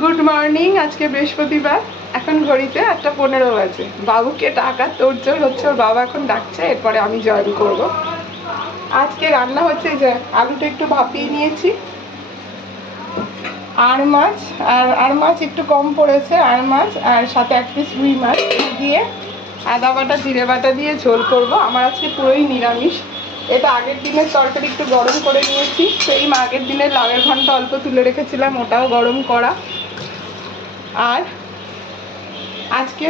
Good morning. আজকে বৃহস্পতিবার, এখন ঘড়িতে 8:15 বাজে। বাবুকে ডাকার তোড়জোড় হচ্ছে, ওর বাবা এখন ডাকছে, এরপরে আমি জয়েন করব। আজকে রান্না হচ্ছে যে আলুটা একটু ভাপিয়ে নিয়েছি, আর মাছ একটু কম পড়েছে, আর মাছ আর সাথে 1 পিস রুই মাছ দিয়ে আদা বাটা জিরে বাটা দিয়ে ঝোল করব। আমার আজকে পুরোই নিরামিষ। এটা আগের দিনের তরকারি একটু গরম করে নিয়েছি, সেই আগের দিনের লাউয়ের ঘন্ট অল্প তুলে রেখেছিলাম, ওটাও গরম করা। আর আজকে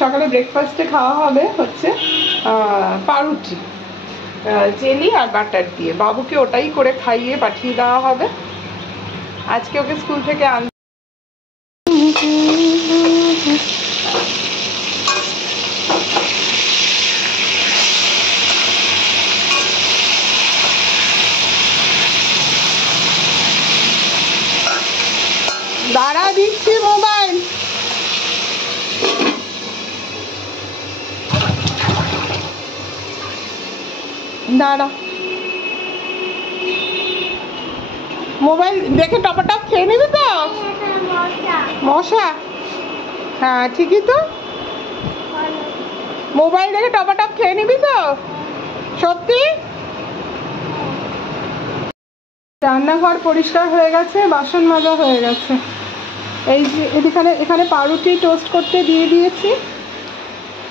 সকালে ব্রেকফাস্টে খাওয়া হবে হচ্ছে পাউরুটি, জেলি আর বাটার দিয়ে। বাবুকে ওটাই করে খাইয়ে পাঠিয়ে দেওয়া হবে। আজকে ওকে স্কুল থেকে দাঁড়া দিচ্ছি মোবাইল। দাঁড়া, মোবাইল দেখে টপাটপ খেয়ে নিবি তো? মশা? হ্যাঁ ঠিকই তো, মোবাইল দেখে টপাটপ খেয়ে নিবি তো? সত্যি? রান্নাঘর পরিষ্কার হয়ে গেছে, বাসন মাজা হয়ে গেছে। এই যে এখানে পাউরুটি টোস্ট করতে দিয়ে দিয়েছি।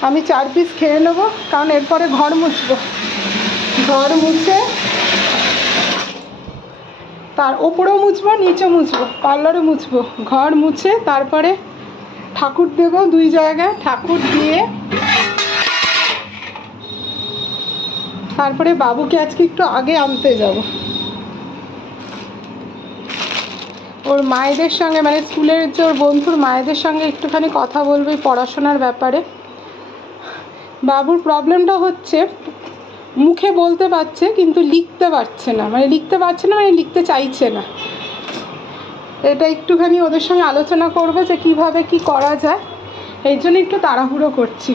আমি 4 পিস খেয়ে নেবো, কারণ এরপরে ঘর মুছবো। ঘর মুছে তার ওপরেও মুছবো, নিচে মুছবো, পার্লারে মুছবো। ঘর মুছে তারপরে ঠাকুর দেবো 2 জায়গায়, ঠাকুর দিয়ে তারপরে বাবুকে আজকে একটু আগে আনতে যাব। ওর মায়েদের সঙ্গে, মানে স্কুলের যে ওর বন্ধুর মায়েদের সঙ্গে একটুখানি কথা বলবো পড়াশোনার ব্যাপারে। বাবুর প্রবলেমটা হচ্ছে মুখে বলতে পারছে কিন্তু লিখতে পারছে না, মানে লিখতে চাইছে না। এটা একটুখানি ওদের সঙ্গে আলোচনা করবো যে কিভাবে কি করা যায়। এই জন্য একটু তাড়াহুড়ো করছি।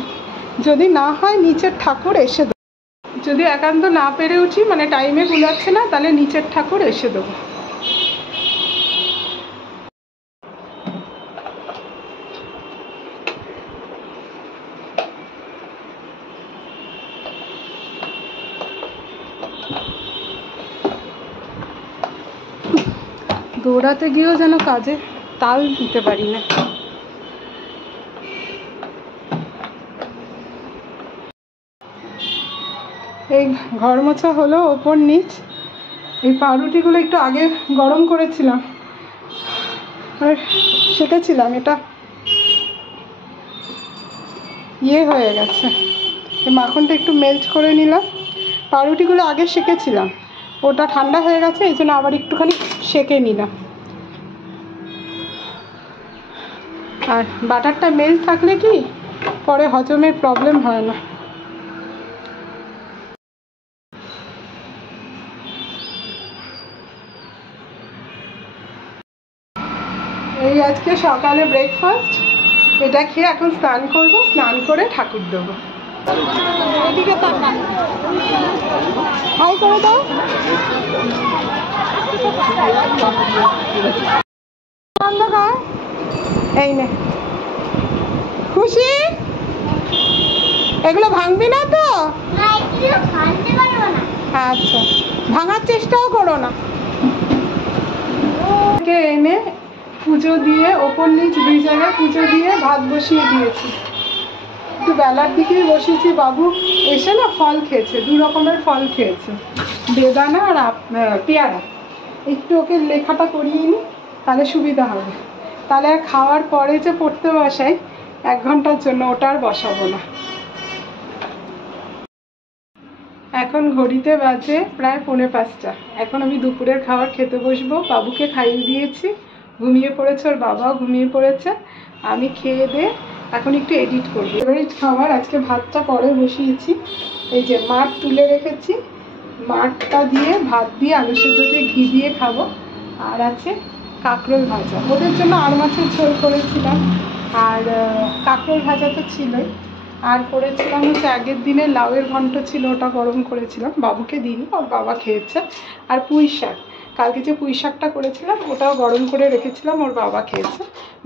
যদি না হয় নিচের ঠাকুর এসে দেবো, যদি একান্ত না পেরে উঠি, মানে টাইমে কুলাচ্ছে না, তাহলে নিচের ঠাকুর এসে দেবো। দৌড়াতে গিয়েও যেন কাজে তাল দিতে পারি না। এই ঘর মোছা হলো ওপর নিচ। এই পাউরুটিগুলো একটু আগে গরম করেছিলাম আর সেঁকেছিলাম, এটা হয়ে গেছে। এই মাখনটা একটু মেল্ট করে নিলাম। পাউরুটিগুলো আগে সেঁকেছিলাম, ওটা ঠান্ডা হয়ে গেছে, এই জন্য আবার একটুখানি সেঁকে নিলাম। আর বাটারটা মেল্ট থাকলে কি পরে হজমের প্রবলেম হয় না। এই আজকে সকালে ব্রেকফাস্ট, এটা খেয়ে এখন স্নান করব, স্নান করে ঠাকুর দেবো। এদিকে হাই করে দাও। অন্ধকার, এই নে। খুশি, এগুলো ভাঙবি না তো? আচ্ছা, ভাঙার চেষ্টাও করো না। এনে পুজো দিয়ে ওপর নিচ 2 জায়গায় পুজো দিয়ে ভাত বসিয়ে দিয়েছি। একটু বেলার দিকেই বসিয়েছি। বাবু এসে না ফল খেয়েছে, 2 রকমের ফল খেয়েছে, বেদানা আর পেয়ারা। একটু ওকে লেখাটা করিয়ে নিই, তাহলে সুবিধা হবে। তাহলে আর খাওয়ার পরে যে পড়তে বসাই 1 ঘন্টার জন্য, ওটা আর বসাবো না। এখন ঘড়িতে বাজে প্রায় 4:45। এখন আমি দুপুরের খাবার খেতে বসবো। বাবুকে খাইয়ে দিয়েছি, ঘুমিয়ে পড়েছে, ওর বাবাও ঘুমিয়ে পড়েছে। আমি খেয়ে দিয়ে এখন একটু এডিট করবো। ফেভারিট খাবার, আজকে ভাতটা পরে বসিয়েছি। এই যে মাঠ তুলে রেখেছি, মাঠটা দিয়ে ভাত দিয়ে আলু সেদ্ধ দিয়ে ঘি দিয়ে খাবো। আর আছে কাঁকরোল ভাজা, ওদের জন্য আর মাছের ঝোল করেছিলাম, আর কাঁকরোল ভাজা তো ছিলই। আর করেছিলাম হচ্ছে আগের দিনের লাউয়ের ঘন্ট ছিল, ওটা গরম করেছিলাম, বাবুকে দিইনি, ওর বাবা খেয়েছে। আর পুঁই শাক, কালকে যে পুঁই শাকটা করেছিলাম ওটাও গরম করে রেখেছিলাম, ওর বাবা খেয়েছে।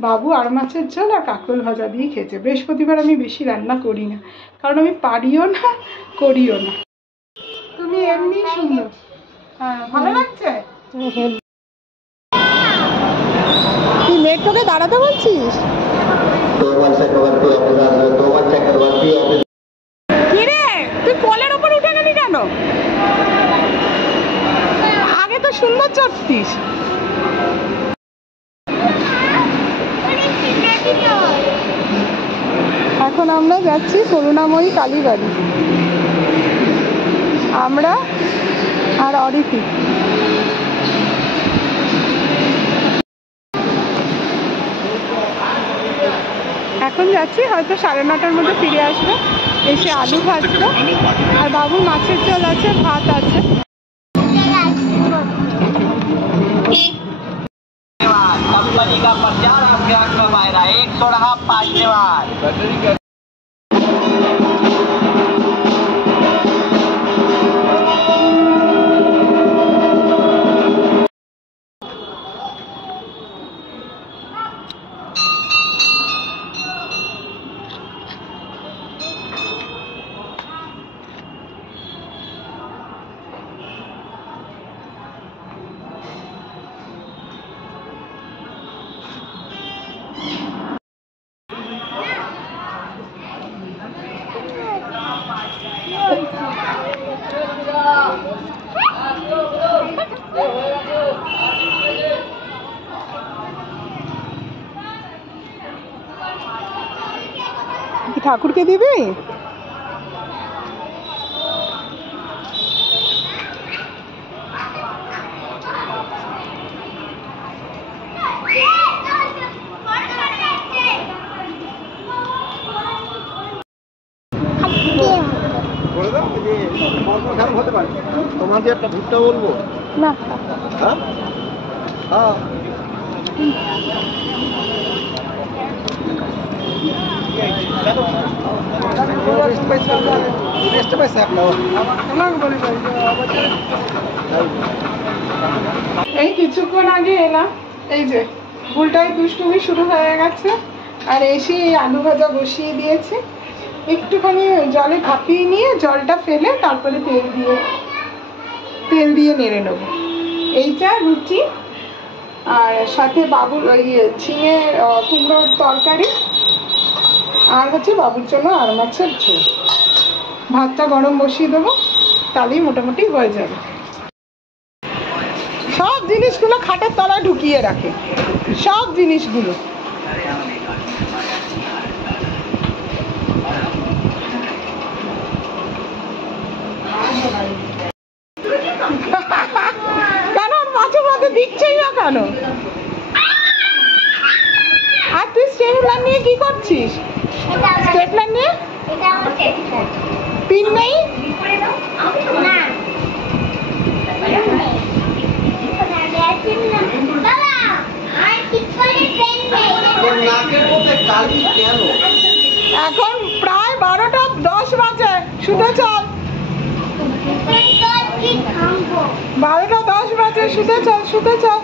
বাবু আর মাছের ঝোল আর কাঁকরোল ভাজা দিয়ে খেয়েছে। বৃহস্পতিবার আমি বেশি রান্না করি না, কারণ আমি পারিও না, করিও না। তুমি এমনি সুন্দর। হ্যাঁ, ভালো লাগছে। তুই মেট্রোকে দাঁড়াতে বলছিস? কিরে, তুই কোলের ওপর উঠে গেলি কেন? আগে তো সুন্দর চড়তিস। এখন আমরা যাচ্ছি করুণাময়ী কালীবাড়ি, আমরা আর অরিতি। এখন যাচ্ছি, হয়তো 9:30টার মধ্যে ফিরে আসবো। এসে আলু ভাজবো, আর বাবুর মাছের ঝোল আছে, ভাত আছে। कंपनी का प्रचार अभियान करवाएगा 100 ঠাকুরকে দিবি? তোমাকে একটা ভুট্টা বলবো না। হ্যাঁ হ্যাঁ এই কিছুক্ষণ আগে এলাম, এই যে ভুলটাই দুষ্টুমি শুরু হয়ে গেছে। আর এসে এই আলু ভাজা বসিয়ে দিয়েছি, একটুখানি জলে ভাপিয়ে নিয়ে জলটা ফেলে তারপরে তেল দিয়ে নেড়ে নেবো। এইটা রুটি, আর সাথে বাবুর ওই ঝিঙে কুমড়োর তরকারি, আর হচ্ছে বাবুর জন্য আর মাছের ঝোল। ভাতটা গরম বসিয়ে দেবো, তাহলেই মোটামুটি হয়ে যাবে। সব জিনিসগুলো খাটের তলায় ঢুকিয়ে রাখে, সব জিনিসগুলো। কেন মাঝে মাঝে দিচ্ছেই না কেন? আর তুই স্টেপলার নিয়ে কি করছিস? স্টেপলার নিয়ে পিন নেই? এখন প্রায় 12টা 10 বাজে, শুতে চল। 12টা 10 বাজে, শুতে চল, শুতে চল।